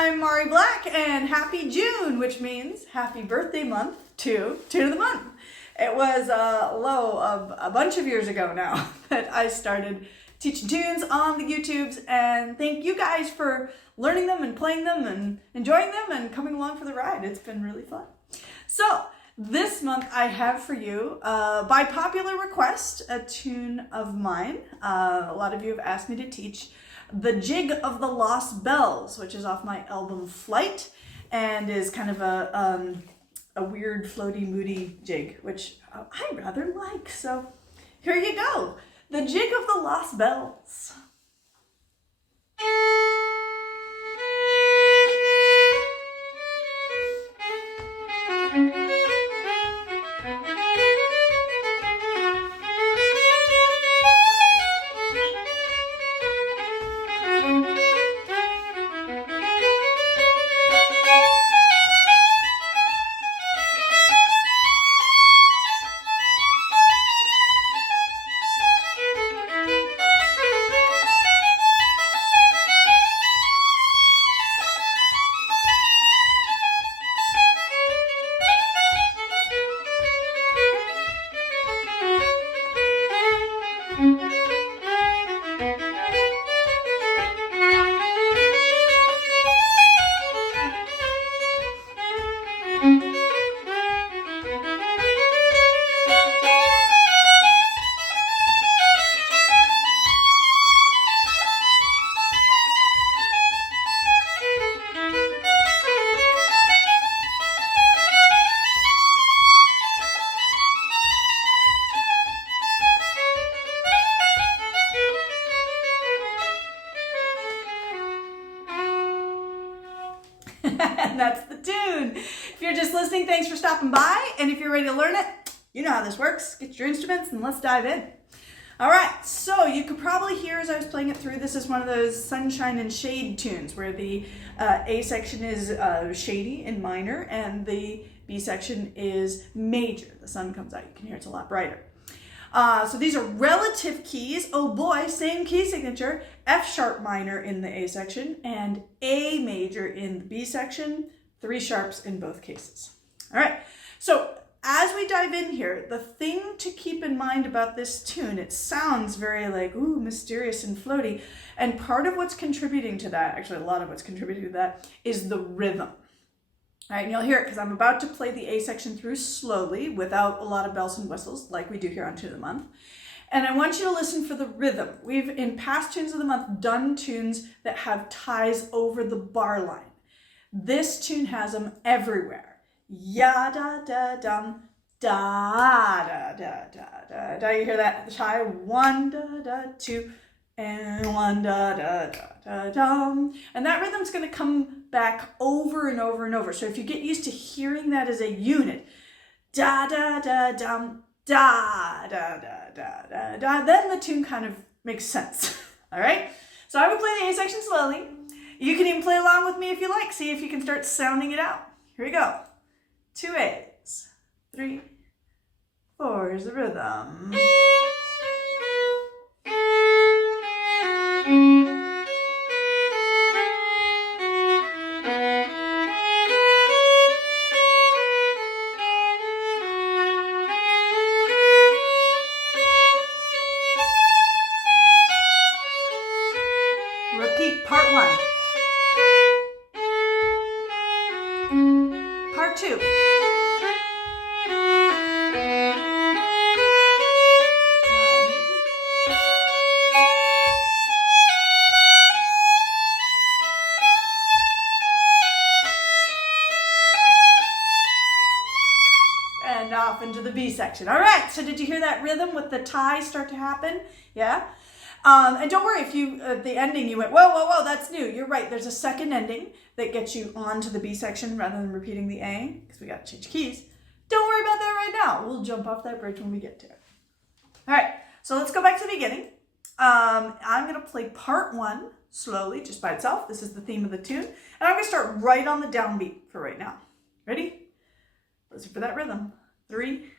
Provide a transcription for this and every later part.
I'm Mari Black, and happy June, which means happy birthday month to Tune of the Month. It was a bunch of years ago now that I started teaching tunes on the YouTubes, and thank you guys for learning them and playing them and enjoying them and coming along for the ride. It's been really fun. So this month I have for you, by popular request, a tune of mine. A lot of you have asked me to teach The Jig of the Lost Bells, which is off my album Flight, and is kind of a weird, floaty, moody jig, which I rather like. So here you go. The Jig of the Lost Bells. And that's the tune. If you're just listening, thanks for stopping by. And if you're ready to learn it, you know how this works. Get your instruments and let's dive in. All right, so you could probably hear as I was playing it through, this is one of those sunshine and shade tunes where the A section is shady in minor and the B section is major. The sun comes out, you can hear it's a lot brighter. So these are relative keys. Oh boy, same key signature. F sharp minor in the A section and A major in the B section. 3 sharps in both cases. All right, so as we dive in here, the thing to keep in mind about this tune, it sounds very like, ooh, mysterious and floaty. And part of what's contributing to that, actually a lot of what's contributing to that, is the rhythm. All right, and you'll hear it because I'm about to play the A section through slowly without a lot of bells and whistles like we do here on Tune of the Month. And I want you to listen for the rhythm. We've, in past Tunes of the Month, done tunes that have ties over the bar line. This tune has them everywhere. Ya da da dum, da da da da da. You hear that tie? 1 da da 2 and 1 da da da da dum. And that rhythm's going to come back over and over and over. So if you get used to hearing that as a unit, da da da dum, da da da da da da, then the tune kind of makes sense. All right. So I will play the A section slowly. You can even play along with me if you like. See if you can start sounding it out. Here we go. 2 A's, 3, 4 is the rhythm. Repeat part 1. Part 2. And off into the B section. All right, so did you hear that rhythm with the tie start to happen? Yeah? And don't worry if you, at the ending, you went, whoa, whoa, whoa, that's new. You're right, there's a second ending that gets you onto the B section rather than repeating the A, because we got to change keys. Don't worry about that right now. We'll jump off that bridge when we get to it. All right, so let's go back to the beginning. I'm going to play part 1 slowly, just by itself. This is the theme of the tune. And I'm going to start right on the downbeat for right now. Ready? Listen for that rhythm. 3,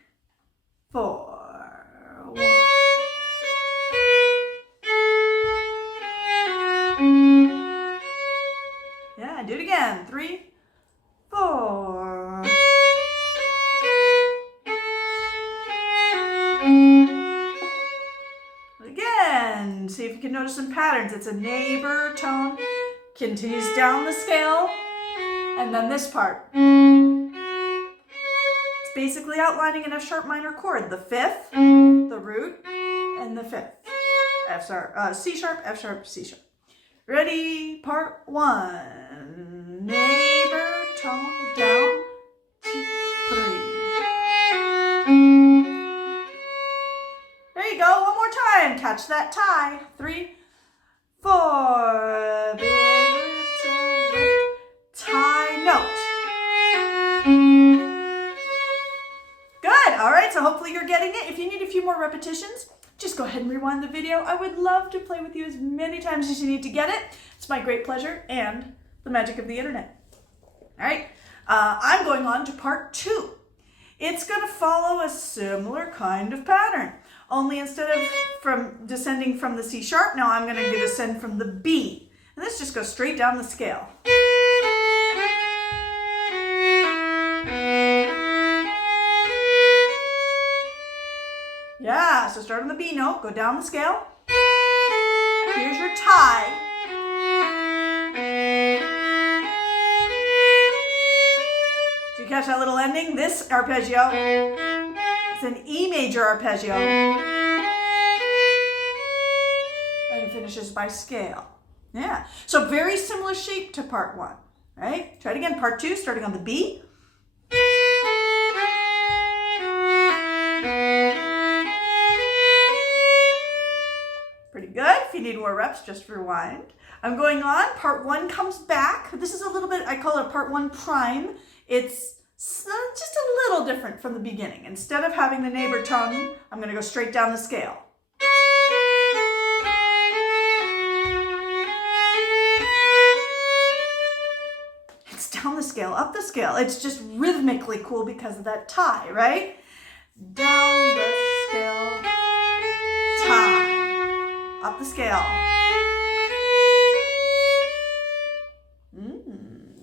4, 1. Do it again. 3, 4. Again, see if you can notice some patterns. It's a neighbor tone, continues down the scale, and then this part. It's basically outlining an F sharp minor chord, the 5th, the root, and the 5th. C sharp, F sharp, C sharp. Ready? Part 1. Neighbor tone down, 2, 3. There you go. One more time. Catch that tie. 3, 4. Big little tie note. Good. All right. So hopefully you're getting it. If you need a few more repetitions, just go ahead and rewind the video. I would love to play with you as many times as you need to get it. It's my great pleasure and the magic of the internet. All right. I'm going on to part 2. It's going to follow a similar kind of pattern. Only instead of descending from the C sharp, now I'm going to descend from the B. And this just goes straight down the scale. Yeah, so start on the B note, go down the scale. Here's your tie. Did you catch that little ending? This arpeggio, it's an E major arpeggio. And it finishes by scale. Yeah, so very similar shape to part 1, right? Try it again, part 2, starting on the B. Pretty good. If you need more reps, just rewind. I'm going on. Part 1 comes back. This is a little bit, I call it part 1 prime. It's just a little different from the beginning. Instead of having the neighbor tone, I'm going to go straight down the scale. It's down the scale, up the scale. It's just rhythmically cool because of that tie, right? Down the scale, tie. Up the scale.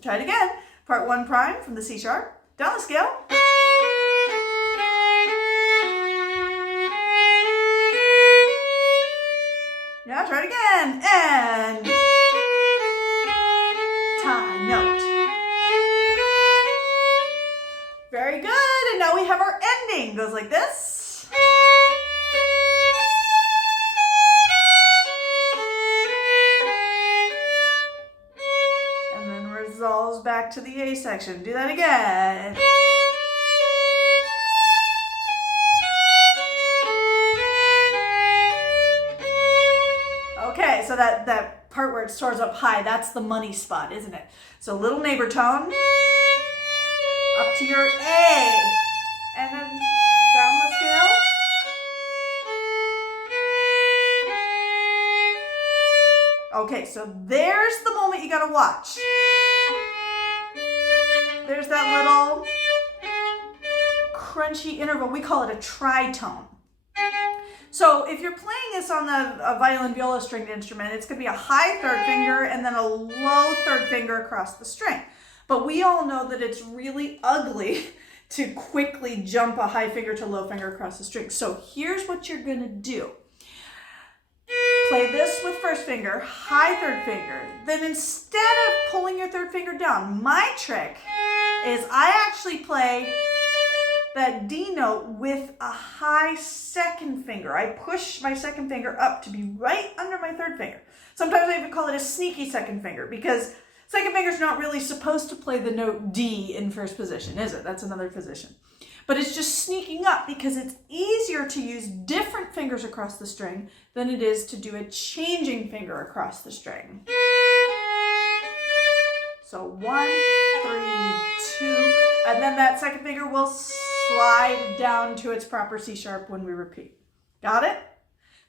Try it again. Part 1 prime from the C sharp. Down the scale. Yeah, try it again. And tie note. Very good. And now we have our ending. Goes like this. Resolves back to the A section. Do that again. Okay, so that part where it soars up high, that's the money spot, isn't it? So little neighbor tone, up to your A, and then down the scale. Okay, so there's the moment you gotta watch. There's that little crunchy interval. We call it a tritone. So if you're playing this on a violin viola stringed instrument, it's going to be a high third finger and then a low third finger across the string. But we all know that it's really ugly to quickly jump a high finger to low finger across the string. So here's what you're going to do. Play this with first finger, high third finger. Then instead of pulling your third finger down, my trick is I actually play that D note with a high second finger. I push my second finger up to be right under my third finger. Sometimes I even call it a sneaky second finger because second finger's not really supposed to play the note D in first position, is it? That's another position. But it's just sneaking up because it's easier to use different fingers across the string than it is to do a changing finger across the string. So 1, 3, 2, and then that second finger will slide down to its proper C sharp when we repeat. Got it?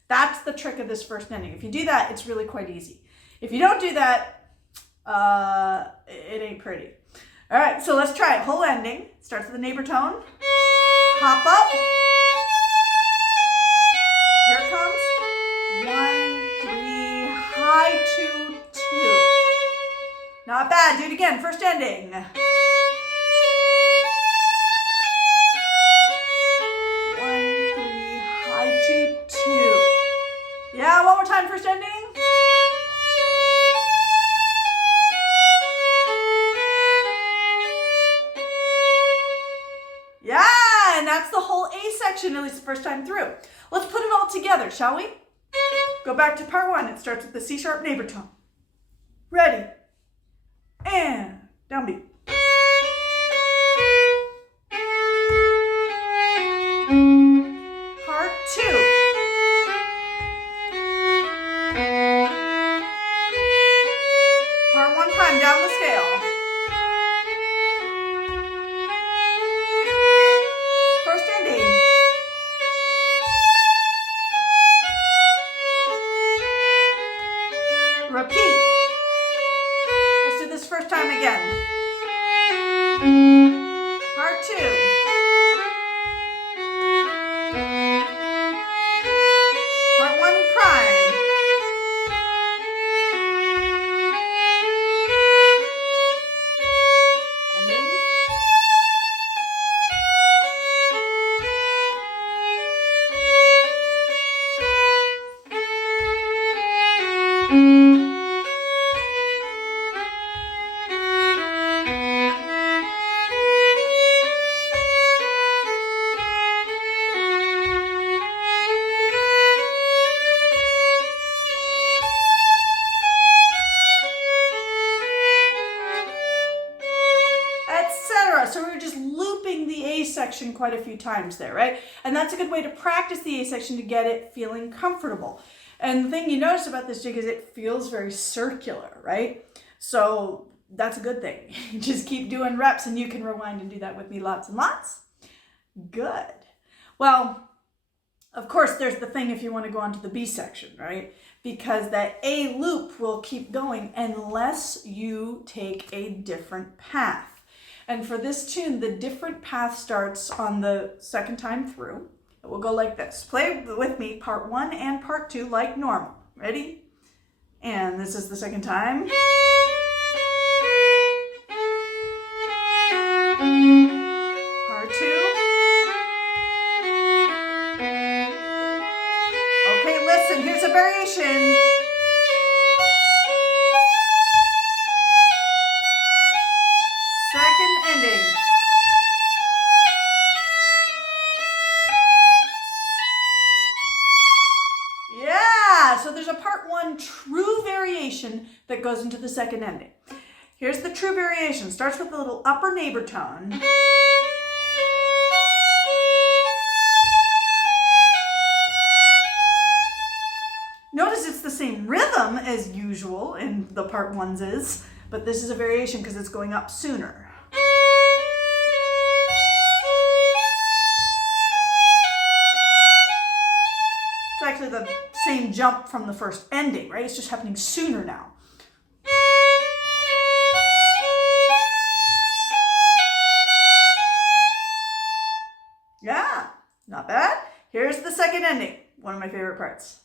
That's the trick of this first ending. If you do that, it's really quite easy. If you don't do that, it ain't pretty. All right, so let's try it. Whole ending. Starts with a neighbor tone. Hop up. Here it comes. 1, 3, high 2, 2. Now Not bad. Do it again. First ending. 1, 3, high 2, 2. Yeah, one more time. First ending. Yeah, and that's the whole A section, at least the first time through. Let's put it all together, shall we? Go back to part 1. It starts with the C sharp neighbor tone. Ready? And downbeat. Part 2. Part 1 prime down the scale. First ending. Repeat. Let's do this first time again. Part 2. Part 1 prime. Ending. So we're just looping the A section quite a few times there, right? And that's a good way to practice the A section to get it feeling comfortable. And the thing you notice about this jig is it feels very circular, right? So that's a good thing. Just keep doing reps and you can rewind and do that with me lots and lots. Good. Well, of course, there's the thing if you want to go on to the B section, right? Because that A loop will keep going unless you take a different path. And for this tune, the different path starts on the second time through. It will go like this. Play with me part 1 and part 2 like normal. Ready? And this is the second time. Part 2. Okay, listen, here's a variation. Ending. Yeah, so there's a part 1 true variation that goes into the second ending. Here's the true variation. Starts with a little upper neighbor tone. Notice it's the same rhythm as usual in the part 1's is, but this is a variation because it's going up sooner. It's actually the same jump from the first ending, right? It's just happening sooner now. Yeah, not bad. Here's the second ending, one of my favorite parts.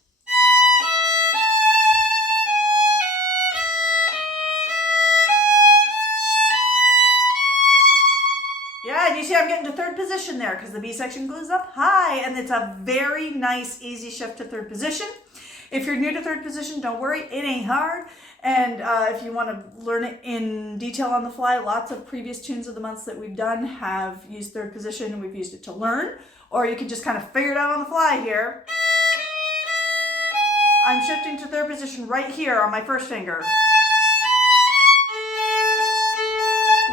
Yeah, and you see I'm getting to third position there because the B section goes up high and it's a very nice, easy shift to third position. If you're new to third position, don't worry, it ain't hard. And if you want to learn it in detail on the fly, lots of previous tunes of the months that we've done have used third position and we've used it to learn. Or you can just kind of figure it out on the fly here. I'm shifting to third position right here on my first finger.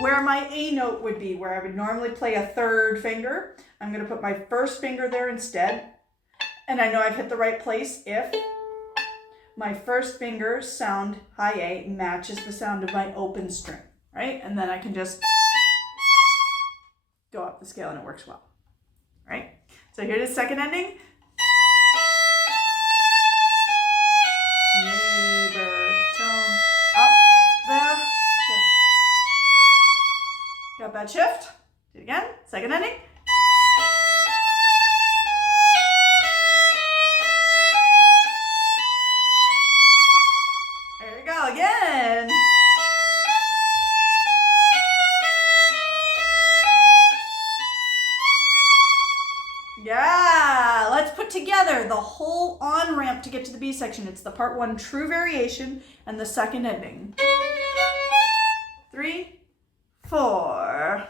Where my A note would be, where I would normally play a third finger. I'm going to put my first finger there instead. And I know I've hit the right place if my first finger sound, high A, matches the sound of my open string, right? And then I can just go up the scale and it works well, right? So here's the second ending. Neighbor tone, up the scale. Got that shift? Do it again, second ending. There we go, again. to get to the B section. It's the part 1 true variation and the second ending. 3, 4.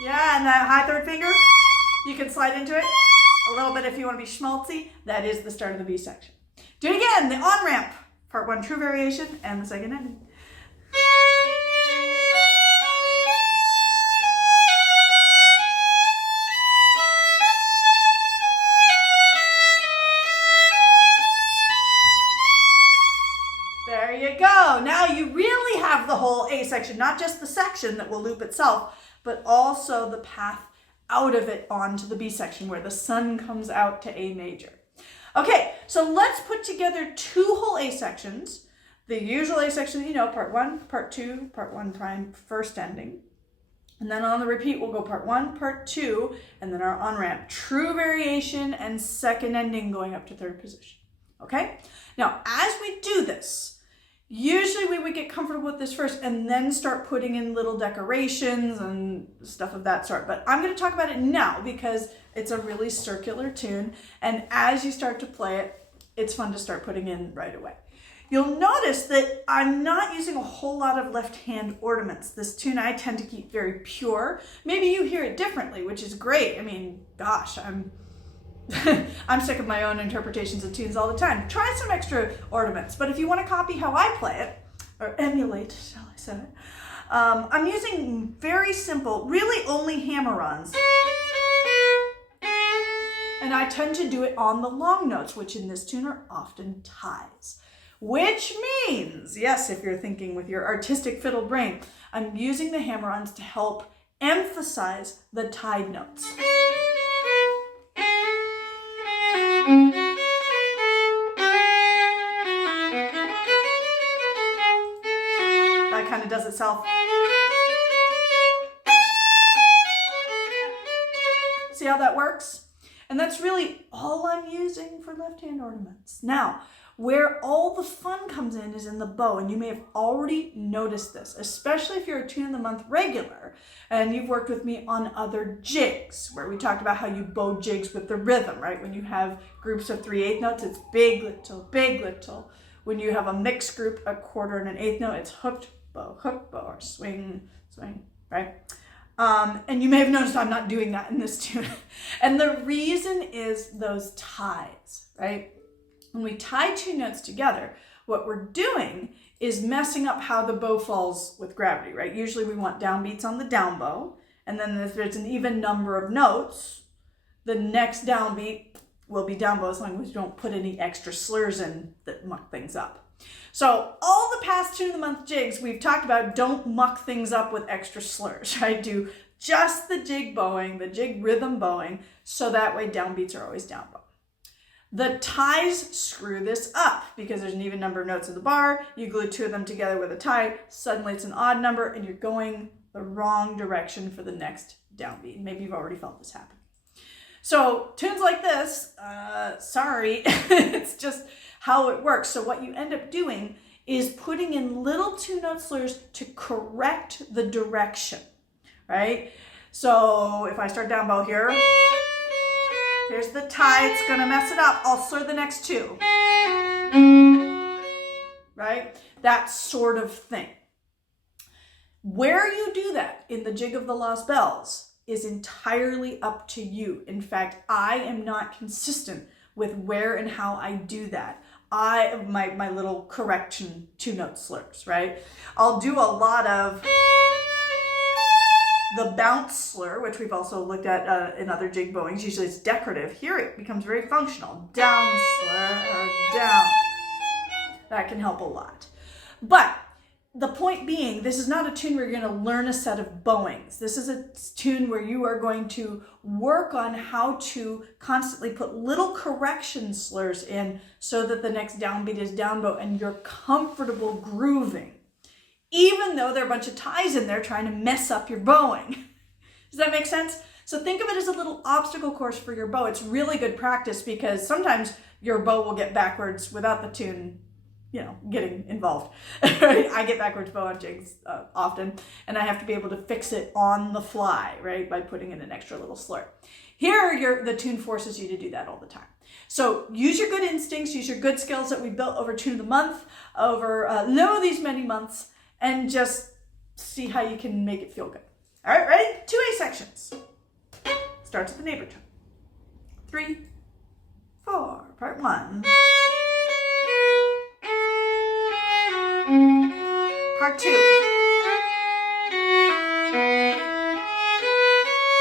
Yeah, and that high third finger, you can slide into it a little bit if you want to be schmaltzy. That is the start of the B section. Do it again, the on-ramp. Part 1 true variation and the second ending. There you go. Now you really have the whole A section, not just the section that will loop itself, but also the path out of it onto the B section where the sun comes out to A major. Okay, so let's put together 2 whole A sections. The usual A section, you know, part 1, part 2, part 1 prime, first ending. And then on the repeat, we'll go part 1, part 2, and then our on-ramp, true variation and second ending going up to third position. Okay? Now, as we do this, usually we would get comfortable with this first and then start putting in little decorations and stuff of that sort. But I'm going to talk about it now because it's a really circular tune. And as you start to play it, it's fun to start putting in right away. You'll notice that I'm not using a whole lot of left hand ornaments. This tune I tend to keep very pure. Maybe you hear it differently, which is great. I mean, gosh, I'm sick of my own interpretations of tunes all the time. Try some extra ornaments, but if you want to copy how I play it, or emulate, shall I say, I'm using very simple, really only hammer-ons. And I tend to do it on the long notes, which in this tune are often ties. Which means, yes, if you're thinking with your artistic fiddle brain, I'm using the hammer-ons to help emphasize the tied notes. That kind of does itself. See how that works? And that's really all I'm using for left-hand ornaments. Now, where all the fun comes in is in the bow, and you may have already noticed this, especially if you're a Tune of the Month regular and you've worked with me on other jigs, where we talked about how you bow jigs with the rhythm, right? When you have groups of 3/8 notes, it's big, little, big, little. When you have a mixed group, a quarter and an eighth note, it's hook, bow, or swing, swing, right? And you may have noticed I'm not doing that in this tune. And the reason is those ties, right? When we tie 2 notes together, what we're doing is messing up how the bow falls with gravity, right? Usually we want downbeats on the down bow, and then if there's an even number of notes, the next downbeat will be down bow as long as we don't put any extra slurs in that muck things up. So all the past Tune of the Month jigs we've talked about don't muck things up with extra slurs, right? Do just the jig bowing, the jig rhythm bowing, so that way downbeats are always down bow. The ties screw this up because there's an even number of notes in the bar. You glue 2 of them together with a tie, suddenly it's an odd number and you're going the wrong direction for the next downbeat. Maybe you've already felt this happen. So tunes like this, sorry, it's just how it works. So what you end up doing is putting in little 2-note slurs to correct the direction, right? So if I start down bow here, here's the tie, it's gonna mess it up. I'll slur the next 2. Right? That sort of thing. Where you do that in the Jig of the Lost Bells is entirely up to you. In fact, I am not consistent with where and how I do that. My little correction 2-note slurs, right? I'll do a lot of the bounce slur, which we've also looked at in other jig bowings. Usually it's decorative. Here it becomes very functional. Down slur, or down. That can help a lot. But the point being, this is not a tune where you're going to learn a set of bowings. This is a tune where you are going to work on how to constantly put little correction slurs in so that the next downbeat is down bow and you're comfortable grooving, even though there are a bunch of ties in there trying to mess up your bowing. Does that make sense? So think of it as a little obstacle course for your bow. It's really good practice because sometimes your bow will get backwards without the tune getting involved. Right? I get backwards bow on jigs often, and I have to be able to fix it on the fly, right, by putting in an extra little slur. Here, the tune forces you to do that all the time. So use your good instincts, use your good skills that we built over Tune of the Month, over these many months, and just see how you can make it feel good. All right, ready? 2 A sections. Starts with the neighbor tone. 3, 4, part 1. Part 2.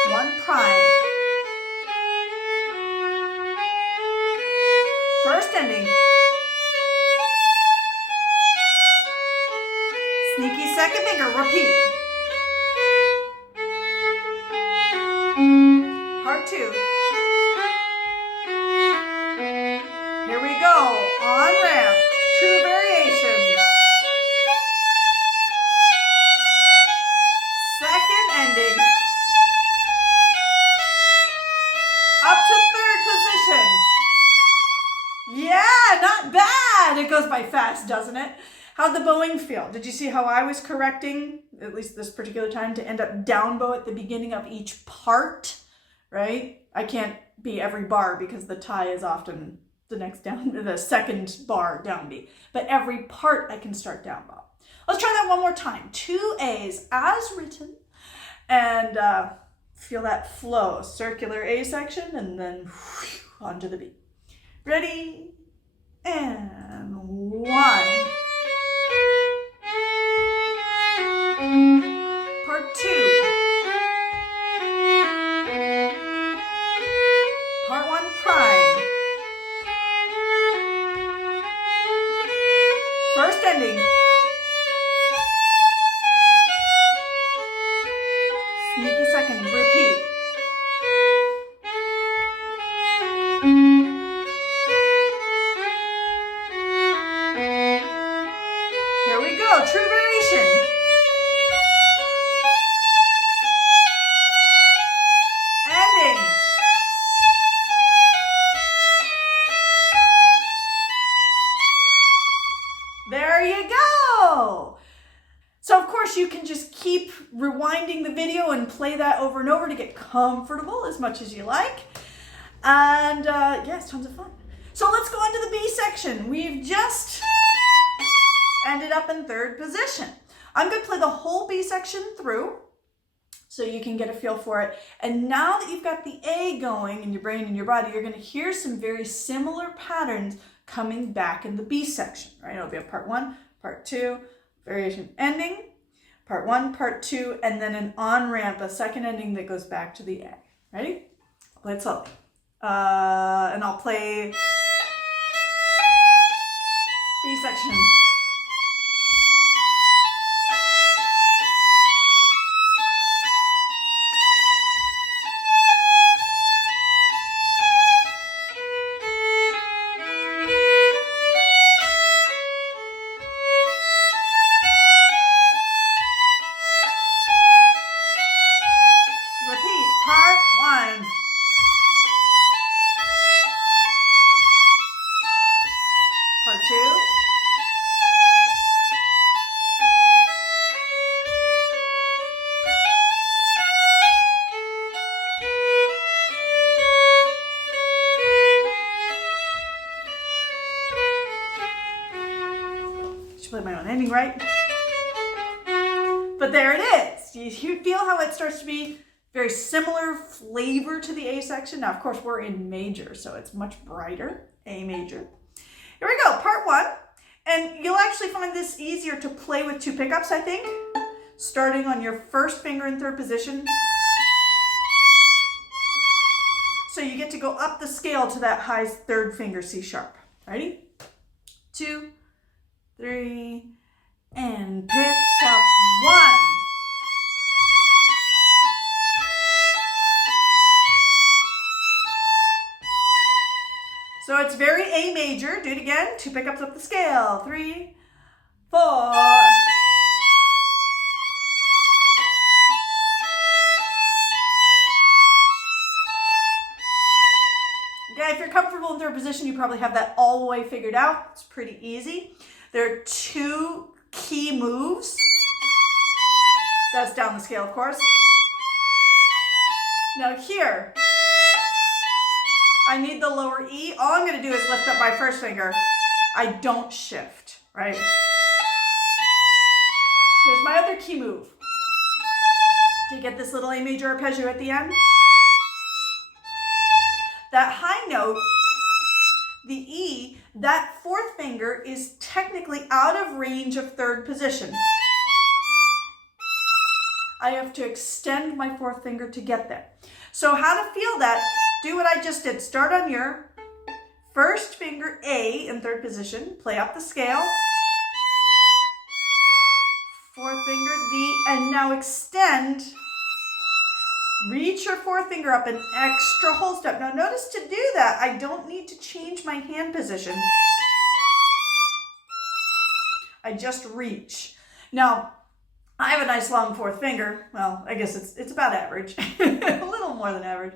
1 prime. First ending. Sneaky second finger, repeat. Part 2. Here we go, on ramp, true variation. Second ending. Up to third position. Yeah, not bad. It goes by fast, doesn't it? How'd the bowing feel? Did you see how I was correcting, at least this particular time, to end up down bow at the beginning of each part, right? I can't be every bar because the tie is often the second bar down B. But every part I can start down bow. Let's try that one more time. 2 A's as written, and feel that flow. Circular A section, and then onto the B. Ready? And 1. Part 2. Part 1 prime. First ending. Sneaky second, repeat. Here we go, true variation. Ending. There you go. So of course you can just keep rewinding the video and play that over and over to get comfortable as much as you like. And yes, tons of fun. So let's go on to the B section. We've just ended up in third position. I'm going to play the whole B section through so you can get a feel for it. And now that you've got the A going in your brain and your body, you're going to hear some very similar patterns coming back in the B section, right? It'll be a part 1, part 2, variation ending, part 1, part 2, and then an on-ramp, a second ending that goes back to the A. Ready? I'll play it slowly. And I'll play B section. Repeat, part 1. Part 2. Should play my own ending, right? But there it is. You feel how it starts to be very similar flavor to the A section. Now, of course, we're in major, so it's much brighter, A major. Here we go, part 1. And you'll actually find this easier to play with 2 pickups, I think. Starting on your first finger in third position. So you get to go up the scale to that high third finger C sharp. Ready? 2, 3, and pick up 1. So it's very A major. Do it again. 2 pickups up the scale. 3, 4. Okay, if you're comfortable in third position, you probably have that all the way figured out. It's pretty easy. There are 2 key moves. That's down the scale, of course. Now here, I need the lower E. All I'm going to do is lift up my first finger. I don't shift, right? Here's my other key move. Do you get this little A major arpeggio at the end? That high note, the E, that 4th finger is technically out of range of 3rd position. I have to extend my 4th finger to get there. So how to feel that, do what I just did. Start on your first finger A in 3rd position, play up the scale. 4th finger D, and now extend. Reach your 4th finger up an extra whole step. Now notice to do that, I don't need to change my hand position. I just reach. Now, I have a nice long 4th finger. Well, I guess it's about average, a little more than average.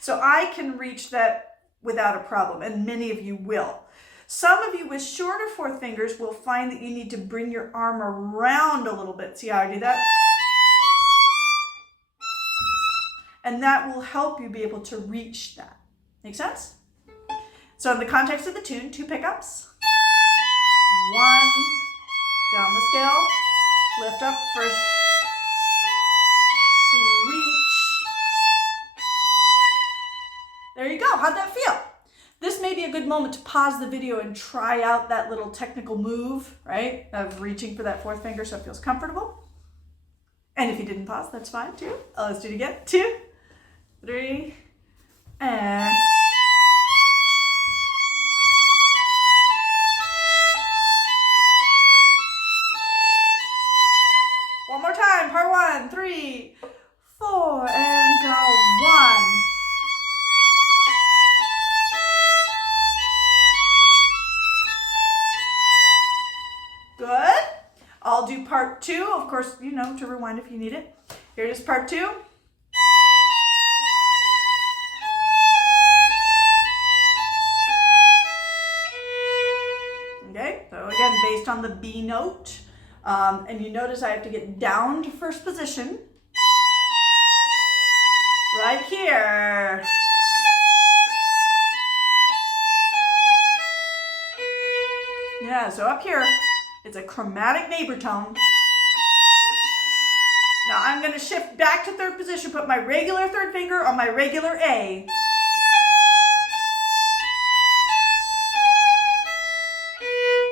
So I can reach that without a problem, and many of you will. Some of you with shorter 4th fingers will find that you need to bring your arm around a little bit. See how I do that? And that will help you be able to reach that. Make sense? So in the context of the tune, 2 pickups. 1, down the scale, lift up first, reach. There you go. How'd that feel? This may be a good moment to pause the video and try out that little technical move, right, of reaching for that 4th finger so it feels comfortable. And if you didn't pause, that's fine too. Let's do it again. 2, 3, and... One more time, part 1, 3, 4, and 1. Good. I'll do part 2, of course, you know, to rewind if you need it. Here it is, part 2. Okay, so again, based on the B note. And you notice I have to get down to 1st position. Right here. Yeah, so up here, it's a chromatic neighbor tone. Now I'm going to shift back to 3rd position, put my regular 3rd finger on my regular A.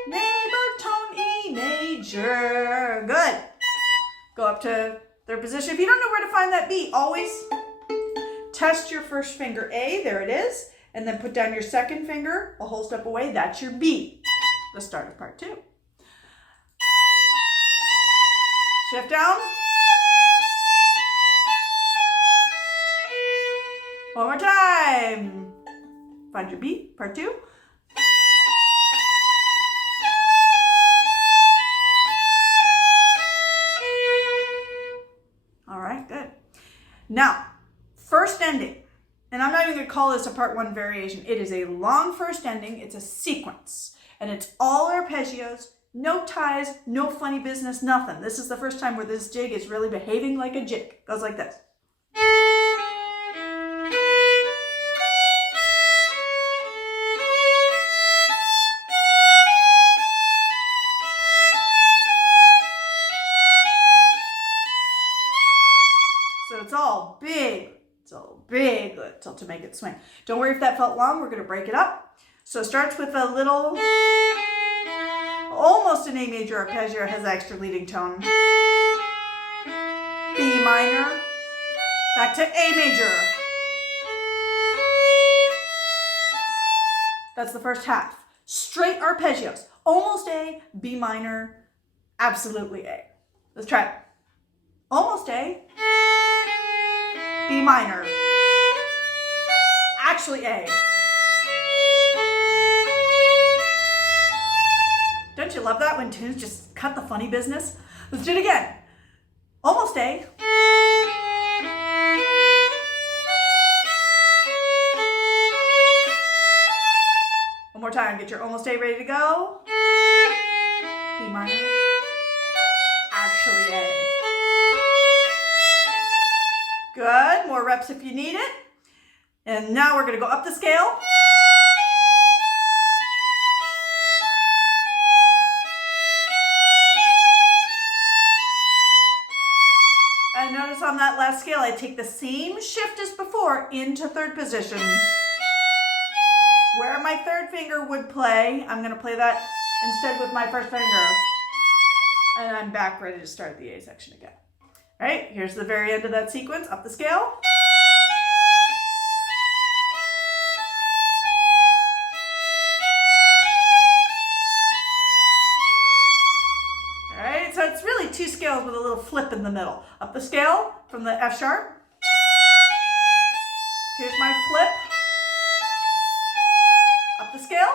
Neighbor tone E major. Good. Go up to 3rd position. If you don't know where to find that B, always test your first finger A. There it is. And then put down your 2nd finger a whole step away. That's your B. The start of part 2. Shift down. One more time. Find your B, part 2. All right, good. Now, first ending. And I'm not even going to call this a part 1 variation. It is a long first ending. It's a sequence. And it's all arpeggios, no ties, no funny business, nothing. This is the first time where this jig is really behaving like a jig. It goes like this. So it's all big. It's all big to make it swing. Don't worry if that felt long. We're going to break it up. So it starts with a little, almost an A major arpeggio, has extra leading tone. B minor, back to A major. That's the first half. Straight arpeggios, almost A, B minor, absolutely A. Let's try it. Almost A, B minor, actually A. Don't you love that when tunes just cut the funny business? Let's do it again. Almost A. One more time. Get your almost A ready to go. B minor, actually A. Good, more reps if you need it. And now we're going to go up the scale. And notice on that last scale, I take the same shift as before into third position. Where my third finger would play, I'm going to play that instead with my first finger. And I'm back ready to start the A section again. All right, here's the very end of that sequence, up the scale. All right, so it's really two scales with a little flip in the middle. Up the scale from the F sharp. Here's my flip. Up the scale.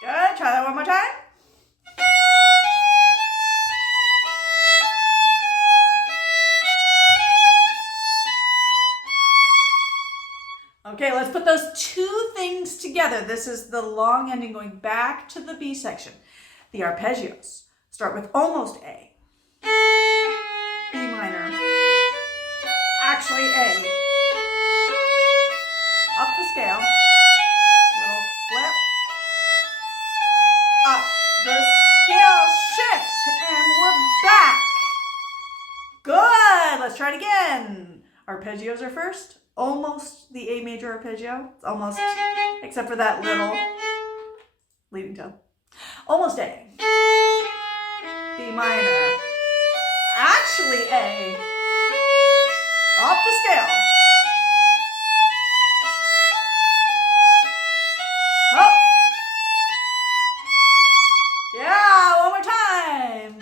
Good, try that one more time. Okay, let's put those two things together. This is the long ending going back to the B section. The arpeggios start with almost A. B minor. Actually A. Up the scale. Little flip. Up the scale shift. And we're back. Good. Let's try it again. Arpeggios are first. Almost the A major arpeggio. It's almost, except for that little leading tone. Almost A. B minor. Actually A. Up the scale. Up. Yeah, one more time.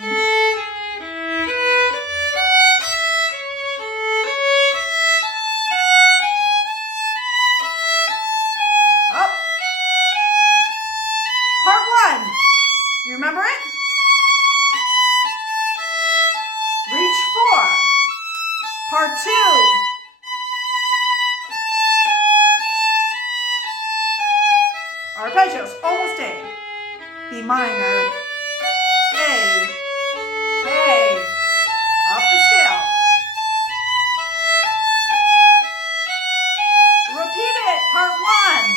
Up. Part one. You remember it? Reach 4. Part 2. Arpeggios, almost A. B minor. A. A. Up the scale. Repeat it. Part 1.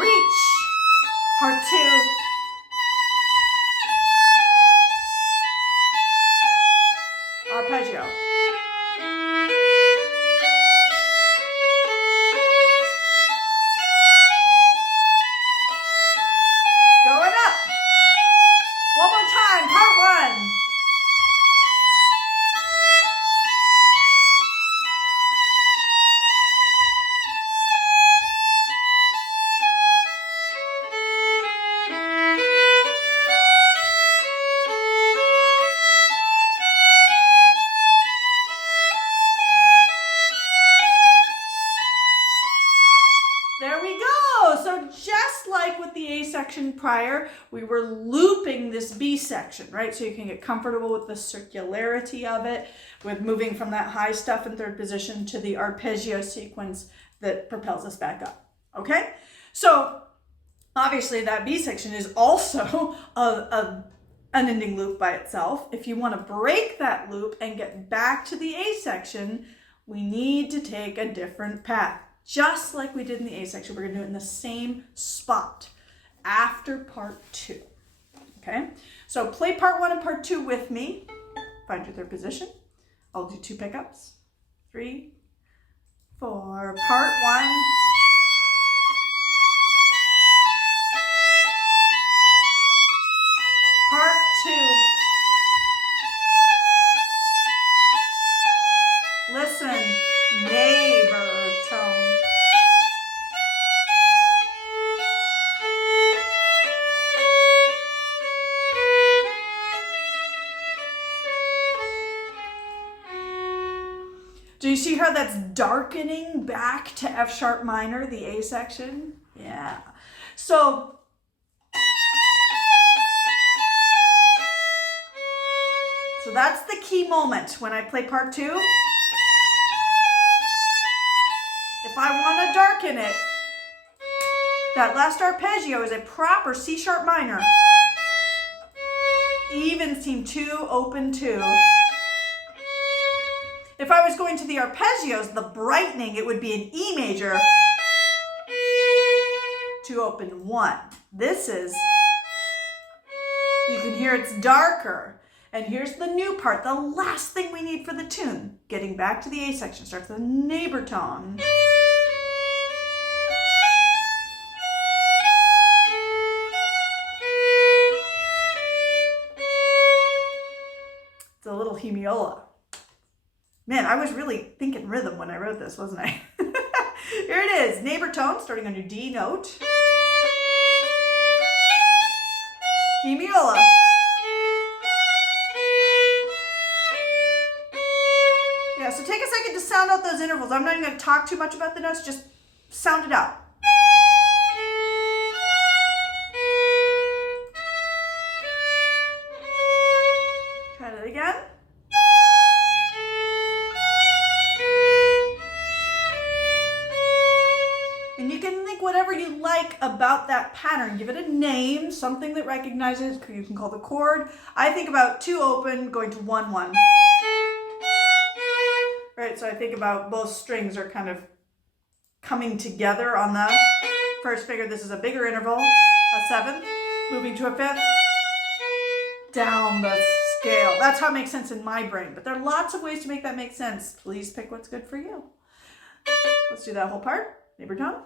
Reach. Part 2. Arpeggio. Going up. One more time, part 1. There we go. So just like with the A section prior, we were looping this B section, right? So you can get comfortable with the circularity of it, with moving from that high stuff in third position to the arpeggio sequence that propels us back up, okay? So obviously that B section is also an ending loop by itself. If you want to break that loop and get back to the A section, we need to take a different path. Just like we did in the A section, we're going to do it in the same spot after part 2. Okay, so play part 1 and part 2 with me. Find your third position. I'll do 2 pickups. 3, 4. Part 1. Part 2. Listen, neighbor tone. Do you see how that's darkening back to F sharp minor, the A section? Yeah. So that's the key moment when I play part 2. If if I want to darken it, that last arpeggio is a proper C sharp minor. Even seam 2, open 2. If I was going to the arpeggios, the brightening, it would be an E major, 2, open 1. This is, you can hear it's darker. And here's the new part, the last thing we need for the tune. Getting back to the A section, starts with a neighbor tone. It's a little hemiola. Man, I was really thinking rhythm when I wrote this, wasn't I? Here it is, neighbor tone, starting on your D note. Hemiola. Yeah, so take a second to sound out those intervals. I'm not even going to talk too much about the notes, just sound it out. Try that again. And you can think whatever you like about that pattern. Give it a name, something that recognizes, you can call the chord. I think about 2 open going to 1, 1. Right, so I think about both strings are kind of coming together on the first finger. This is a bigger interval, a 7th, moving to a 5th, down the scale. That's how it makes sense in my brain, but there are lots of ways to make that make sense. Please pick what's good for you. Let's do that whole part. Neighbor tone.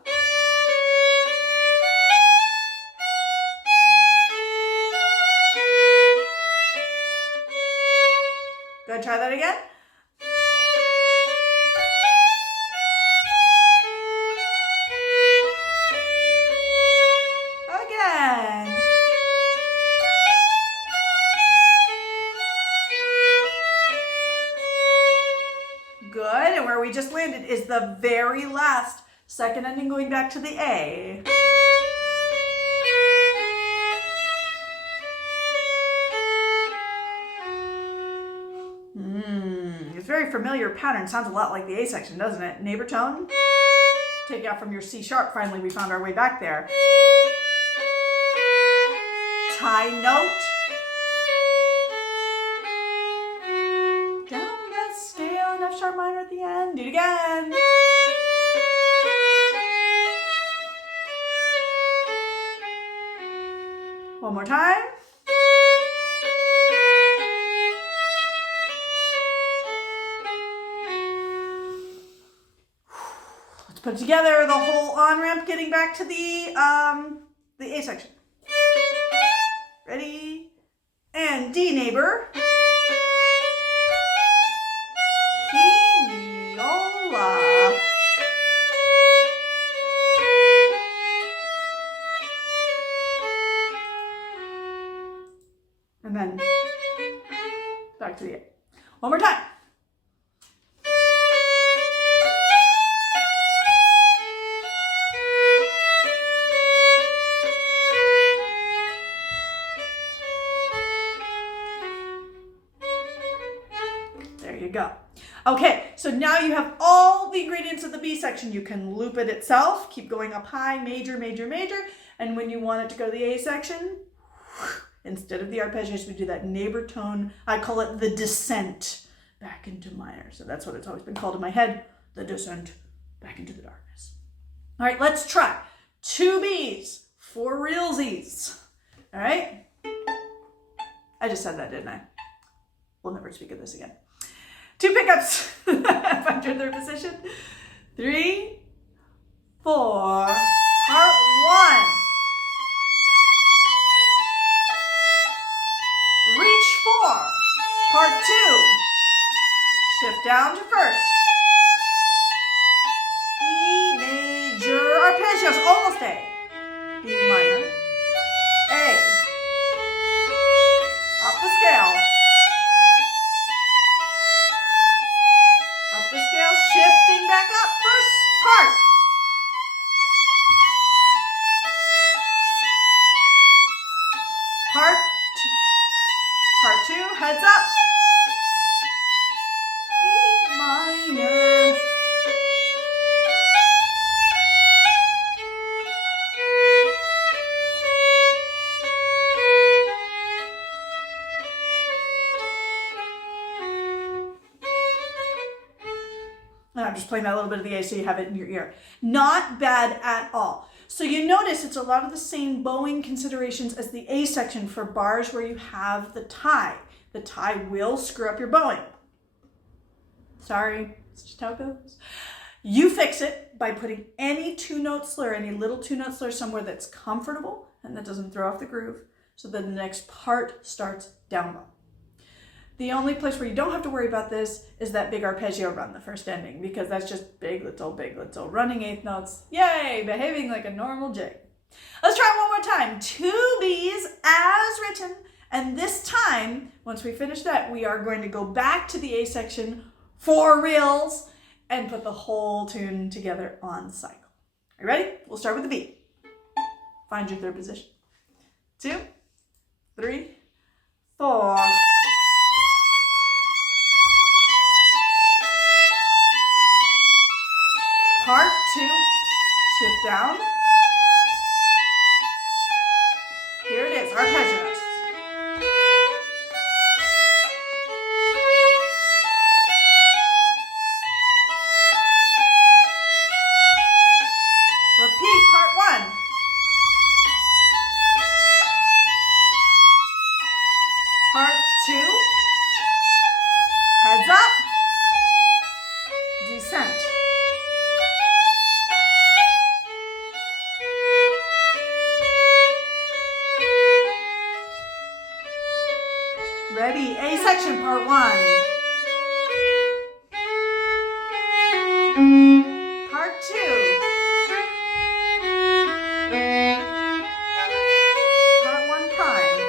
Go ahead, try that again. Good, and where we just landed is the very last second ending going back to the A. It's a very familiar pattern. Sounds a lot like the A section, doesn't it? Neighbor tone. Take out from your C sharp. Finally, we found our way back there. Tie note. F sharp minor at the end. Do it again. One more time. Let's put together the whole on-ramp getting back to the A section. Ready? And D neighbor. And then back to the A. One more time. There you go. Okay, so now you have all the ingredients of the B section. You can loop it itself, keep going up high, major, major, major, and when you want it to go to the A section, instead of the arpeggios, we do that neighbor tone. I call it the descent back into minor. So that's what it's always been called in my head, the descent back into the darkness. All right, let's try 2 Bs, 4 realsies. All right? I just said that, didn't I? We'll never speak of this again. 2 pickups, find your third position. 3, 4, part 1. Reach 4, part 2. Shift down to first. E major arpeggios, almost A. B minor. A. Up the scale. Up the scale, shifting back up. First part. Part 2, heads up. E minor. just playing that little bit of the A so you have it in your ear. Not bad at all. So you notice it's a lot of the same bowing considerations as the A section for bars where you have the tie. The tie will screw up your bowing. Sorry, it's just how it goes. You fix it by putting any two-note slur, any little two-note slur somewhere that's comfortable and that doesn't throw off the groove, so that the next part starts down bow. The only place where you don't have to worry about this is that big arpeggio run, the first ending, because that's just big, little, running eighth notes. Yay, behaving like a normal jig. Let's try it one more time. 2 B's as written, and this time, once we finish that, we are going to go back to the A section for reals and put the whole tune together on cycle. Are you ready? We'll start with the B. Find your third position. 2, 3, 4. Part 2, shift down. Here it is, arpeggios. Repeat, part 1. Part 2, heads up, descent. Ready, A section, part 1. Part 2. Part 1 prime.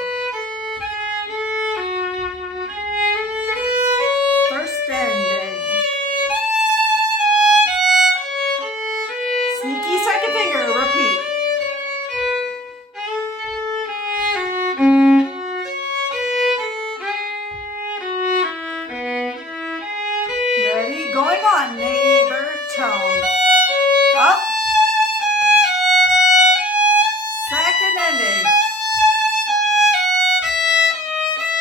First ending. Sneaky second finger, repeat. Ready? Going on, neighbor tone. Up. Second ending.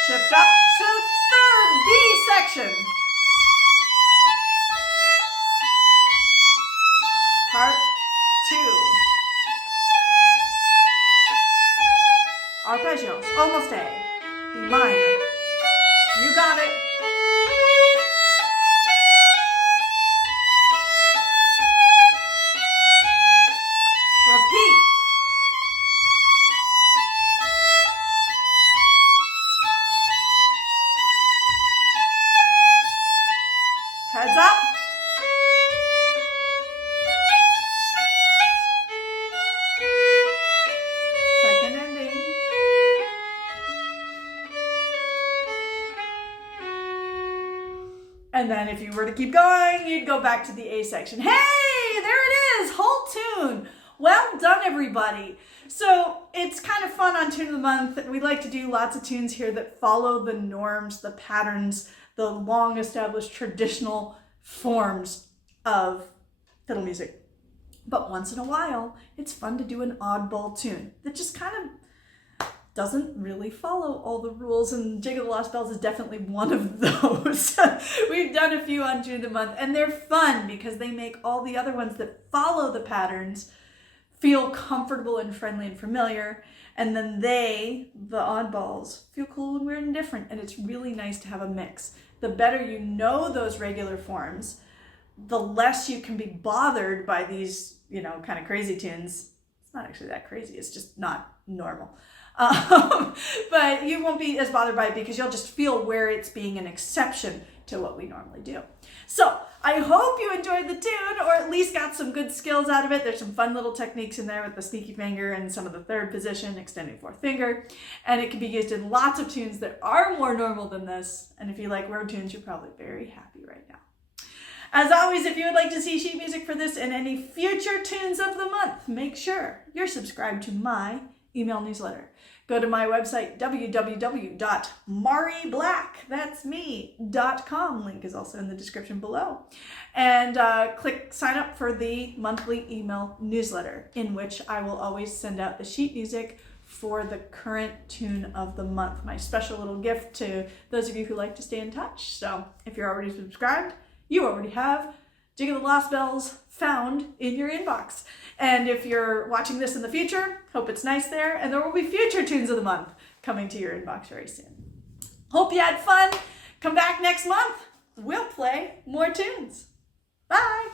Shift up to third B section. Part 2. Arpeggios, almost A. B minor. You got it. Repeat. Heads up. Second ending. And then if you were to keep going, you'd go back to the A section. Hey, there it is, whole tune. Well done, everybody. So it's kind of fun on Tune of the Month. We like to do lots of tunes here that follow the norms, the patterns, the long established traditional forms of fiddle music. But once in a while, it's fun to do an oddball tune that just kind of doesn't really follow all the rules, and Jig of the Lost Bells is definitely one of those. We've done a few on Tune of the Month, and they're fun because they make all the other ones that follow the patterns feel comfortable and friendly and familiar, and then they, the oddballs, feel cool and weird and different, and it's really nice to have a mix. The better you know those regular forms, the less you can be bothered by these, kind of crazy tunes. It's not actually that crazy, it's just not normal. But you won't be as bothered by it because you'll just feel where it's being an exception to what we normally do. So I hope you enjoyed the tune, or at least got some good skills out of it. There's some fun little techniques in there with the sneaky finger and some of the third position, extending fourth finger. And it can be used in lots of tunes that are more normal than this. And if you like word tunes, you're probably very happy right now. As always, if you would like to see sheet music for this and any future tunes of the month, make sure you're subscribed to my email newsletter. Go to my website, www.mariblack.com. Link is also in the description below. And click sign up for the monthly email newsletter, in which I will always send out the sheet music for the current tune of the month. My special little gift to those of you who like to stay in touch. So if you're already subscribed, you already have Jig of the Lost Bells found in your inbox. And if you're watching this in the future, hope it's nice there. And there will be future Tunes of the Month coming to your inbox very soon. Hope you had fun. Come back next month. We'll play more tunes. Bye.